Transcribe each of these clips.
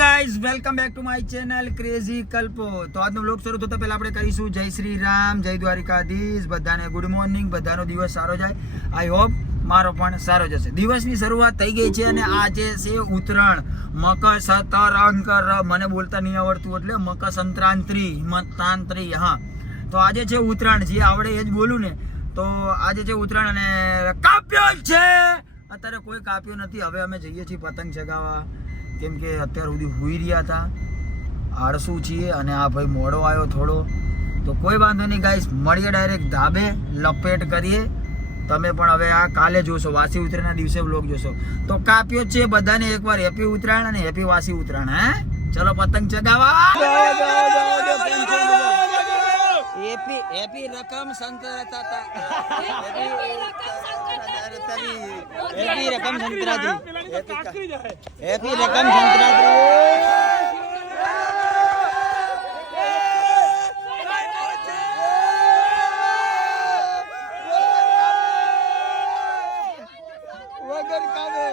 Guys welcome back to my channel crazy Kalpo. તો આજનો vlog શરૂ થતા પહેલા આપણે કરીશું જય શ્રી રામ, જય દ્વારિકાધીશ। બધાને ગુડ મોર્નિંગ, બધાનો દિવસ સારો જાય। આઈ હોપ મારો પણ સારો જશે। દિવસની શરૂઆત થઈ ગઈ છે અને આજે છે ઉત્તરાયણ, મકર સંક્રાંતિ। મને બોલતા નહીં આવડતું એટલે મકર સંક્રાંતિ। હા, તો આજે છે ઉત્તરાયણ, જે આવડે એ જ બોલું ને। તો આજે છે ઉત્તરાયણ અને કાપ્યો છે। અત્યારે કોઈ કાપ્યો નથી, હવે અમે જઈએ છીએ પતંગ ચગાવવા, કેમ કે અત્યાર સુધી હુઈ રહ્યા હતા, આળસુ છીએ અને આ ભાઈ મોડો આવ્યો થોડો। તો કોઈ વાંધો નહીં ગાઈસ, મળીએ ડાયરેક્ટ ધાબે, લપેટ કરીએ। તમે પણ હવે આ કાલે જોશો, વાસી ઉત્તરાયણના દિવસે વ્લોગ જોશો। તો કાપ્યો છે બધાને એકવાર હેપી ઉત્તરાયણ અને હેપી વાસી ઉત્તરાયણ। હે, ચલો પતંગ ચગાવવા। હેપી રકમ સંક્રાંતિ, હેપી રકમ સંક્રાંતિ, હેપી રકમ સંક્રાંતિ। વગર કામે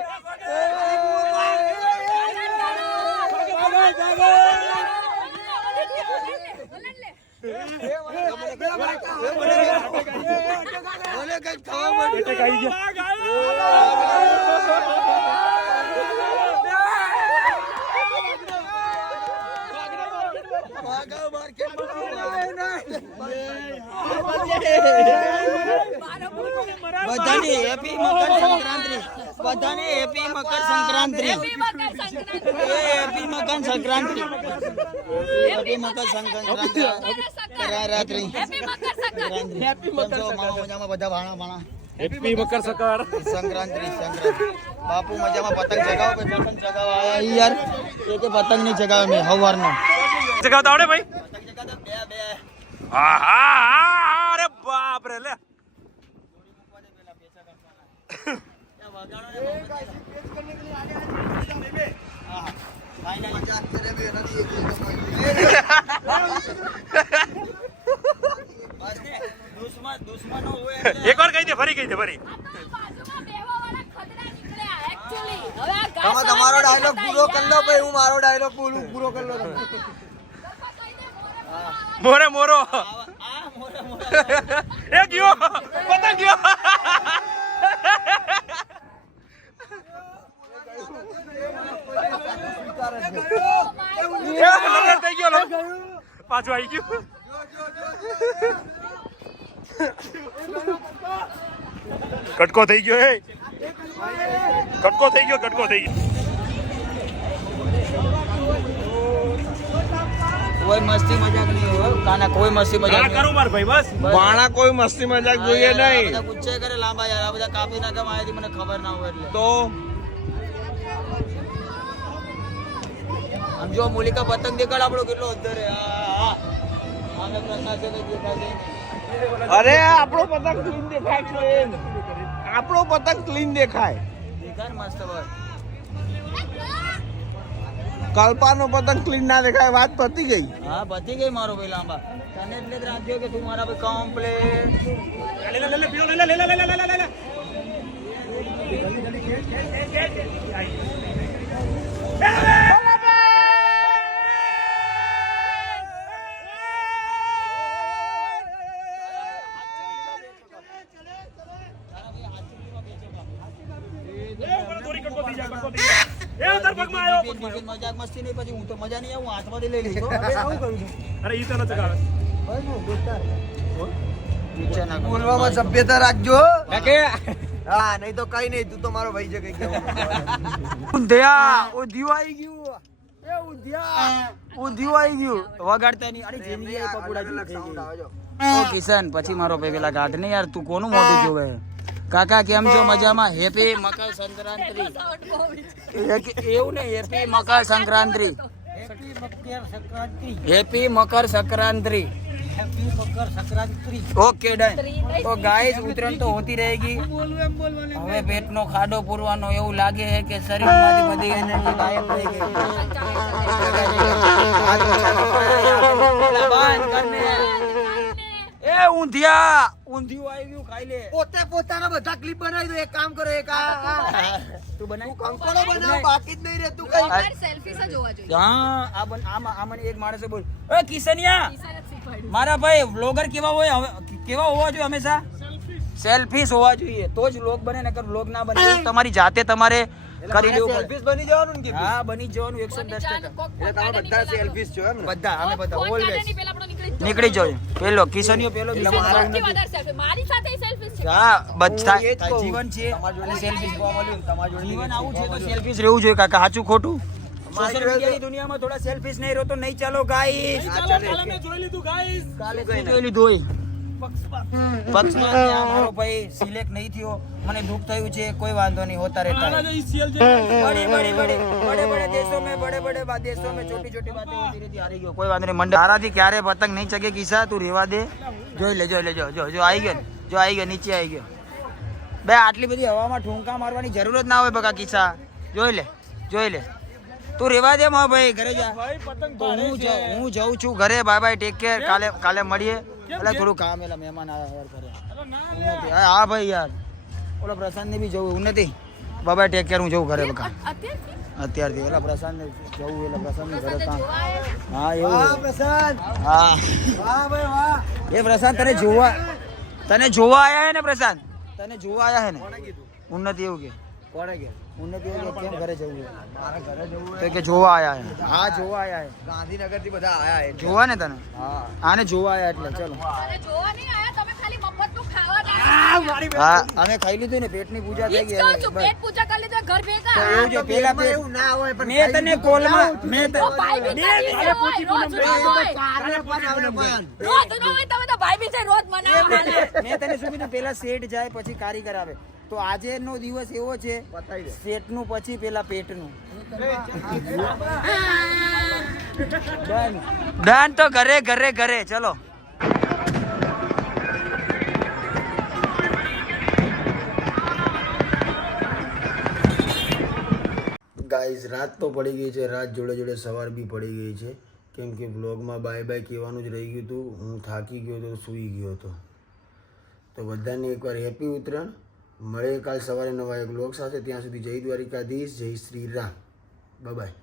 બોલે કઈ ખાવા માટે કઈ ગયા ભાગા માર્કેટ બધાને હેપી મકર સંક્રાંતિ, બધાને happy Makar Sankranti, happy Makar Sankranti, happy Makar Sankranti, રાત્રિ હેપી મકર મજામાં બધા ભાણા ભાણા હેપી મકર સંક્રાંતિ। બાપુ મજામાં પતંગ ચગાવો, પતંગ ચગાવવા આયા યાર, કે પતંગ નહીં ચગાવે મેં હવારનો ચગાવતા આવડે ભાઈ? પતંગ ચગાવતા બે હા હા હા, અરે બાપ રે લે એક વાર કહી દે, ફરી કહી દે, ફરી તમારો ડાયલોગ પૂરો કરી લો ભાઈ, હું મારો ડાયલોગ બોલું, પૂરો કરી લો તમે। મોરે મોરો એ ગયો પતંગ ગયો થઈ ગયો, પાછું આવી ગયું। કટકો થઈ ગયો, હે કટકો થઈ ગયો, કટકો થઈ ગયો। કોઈ મસ્તી મજાક નહીં હોય કાના, કોઈ મસ્તી મજાક કરું માર ભાઈ, બસ વાણા કોઈ મસ્તી મજાક જોઈએ નહીં બધા પૂછે કરે લાંબા યાર, આ બધા કાપી ના કેમ આયા મને ખબર ના હોય એટલે તો આમ જો મોલિકા પતંગ દેખાડ આપણો કેટલો અંદર હે। આને પ્રકાશ દેખાય અરે આપણો પતંગ ક્લીન દેખાય છે, આપણો પતંગ ક્લીન દેખાય, દેખાય મસ્ત હોય। કલ્પાનો પતંગ ક્લીન ના દેખાય, વાત પતી ગઈ। હા પતી ગઈ મારો ભાઈ લાંબા, તને એટલે જ રાખ્યો કે તું મારા ભાઈ કમ્પ્લેટ લે લે લે પીઓ લે લે લે લે લે લે લે મજાક મસ્તી નહીં, પછી હું તો મજા નહીં આવું, હાથમાંથી લઈ લઈશ। અરે ઈ તો ન ચગાવે, બોલવામાં સભ્યતા રાખજો, કાકે હા નહીં તો કઈ નહીં, તું તો મારો ભાઈ છે કઈ કેવું। ઊંધિયા ઊંધિયું આવી ગયું, એ ઊંધિયું આવી ગયું, વગાડતા નહીં। અરે જિંદગી પકોડા જેવી થઈ ગઈ। ઓ કિશન, પછી મારો ભાઈ પેલા ગાઢ ને યાર, તું કોનું મોઢું જોવે? કાકા કેમ છો? મજામાં? હેપી મકર સંક્રાંતિ, એવું ને happy Makar Sankranti, happy Makar Sankranti, okay done. તો ગાઈસ ઉત્તરાયણ તો હોતી रहेगी, હવે પેટનો ખાડો પૂરવાનો એવું લાગે છે કે શરીરમાંથી બધી એનર્જી ગાયબ થઈ ગઈ। બંધ કરને, એ ઊંધિયા ઊંધિયું આવી ગયું ખાઈ લે પોતે પોતાના બધા ક્લિપ બનાવી દો. એક કામ કરો, એક તું બનાવી કંકોડો બનાવ, બાકી જ નહીં રહેતું કઈ. બ્લોગર સેલ્ફીસ જ હોવા જોઈએ. હા આ મને એક માણસે બોલ એ કિશનિયા મારા ભાઈ વ્લોગર કેવા હોય કેવા હોવા જોઈએ હંમેશા સેલ્ફીસ હોવા જોઈએ તો જ વ્લોગ બને નકર વ્લોગ ના બને તમારી જાતે તમારે કરી લેવું પડે સેલ્ફીસ બની જવાનું ને કે હા બની જ જવાનું 110%. એટલે તમે બધા સેલ્ફીસ છો એમ ને? બધા અમે બધા ફોન ઓલવેઝ કાઢીને પહેલા આપણો નીકળી જાય પેલો કિશનિયો પેલો બીજો સૌથી વધારે selfie. મારી સાથે સેલ્ફીસ છે. હા બધા હું એ જ કહું. જીવન છે તમારી જોડે અને સેલ્ફીસ જોવા મળ્યું, તમારી જોડે જીવન આવું છે તો જોવા સેલ્ફીસ રહેવું જોઈએ કાકા સાચું ખોટું અમારી સોશિયલ જોડે મીડિયાની દુનિયામાં થોડા સેલ્ફીસ નહીં રહો તો નહીં ચાલો ગાઈસ કાલે શું જોઈ લીધું હોય પક્ષપાત ને આ મારો ભાઈ સિલેક્ટ નહીં થયો મને દુઃખ થયું છે કોઈ વાંધો નહીં હોતા રહેતા है बड़े देशों में देशों में छोटी छोटी बातें होती रहती हारी गयो કોઈ વાંધો નહીં મંડળ તારાથી ક્યારે પતંગ નહીં ચગે કિસ્સા તું રેવા દે જોઈ લે જો આવી ગયો ને જો આવી ગયો નીચે આવી ગયો બે આટલી બધી હવામાં ઠુંકા મારવાની જરૂર જ ના હોય બકા કિસ્સા જોઈ લે તું રેવા દે મારા ભાઈ ઘરે જા તો હું જાઉં છું ઘરે બાય બાય ટેક કેર કાલે મળીએ એટલે થોડું કામ એલા મહેમાન આવ્યા ઘરે હા ભાઈ યાર ઓલો પ્રશાંત ને બી જવું એવું નથી બાય ટેક કેર હું જવું ઘરે બકા અત્યારથી ઓલા પ્રશાંત ને જવું એટલે પ્રશાંત ને ઘરે કામ હા એવું પ્રશાંત, હા વાહ ભાઈ વાહ. એ પ્રશાંત તને જોવા આયા હે ને પ્રશાંત તને જોવા આયા હે ને કોણે કીધું? ઉન્નતિ એવું કે કોણે કીધું? ઉન્નતિ એવું કે કેમ ઘરે જવું છે? મારે ઘરે જવું તો હોય. કે જોવા આયા હે હા જોવા આયા હે ગાંધીનગર થી બધા આયા એટલે. જોવા ને તને હા. આને જોવા આયા એટલે ચલો અને જોવા નહીં આયા, તમે ખાલી મફતનું ખાવા ગયા. હા અમે ખાઈ લીધું ને પેટની પૂજા થઈ ઈ જ ગઈ કહું હવે. છું, પેટ પૂજા કરી લીધું, ઘર ભેગા. તો એવું છે પેલા પેટમાં એવું ના હોય પણ મેં તને કોલમાં મેં તો ભાઈ બી કરી છે, હોય, રોજ ના હોય. કાલે પણ આવે પણ. રોજ ન હોય, તમે તો ભાઈ બી છે, રોજ મનાવો હાલે. મેં તને શું કીધું પેલા સેટ જાય પછી કારીગર આવે તો આજે નો દિવસ એવો છે બતાવી દે. સેટ નું પછી પેલા પેટનું ડન તો ઘરે ચલો ગાઈઝ રાત તો પડી ગઈ છે રાત જોડે સવાર બી પડી ગઈ છે કેમ કે વ્લોગમાં બાય બાય કહેવાનું જ રહી ગયું હતું હું થાકી ગયો હતો સૂઈ ગયો હતો તો બધાને એકવાર હેપી ઉત્તરાયણ મળે કાલ સવારે નવા એક વ્લોગ સાથે ત્યાં સુધી જય દ્વારિકાધીશ જય શ્રી રામ બાય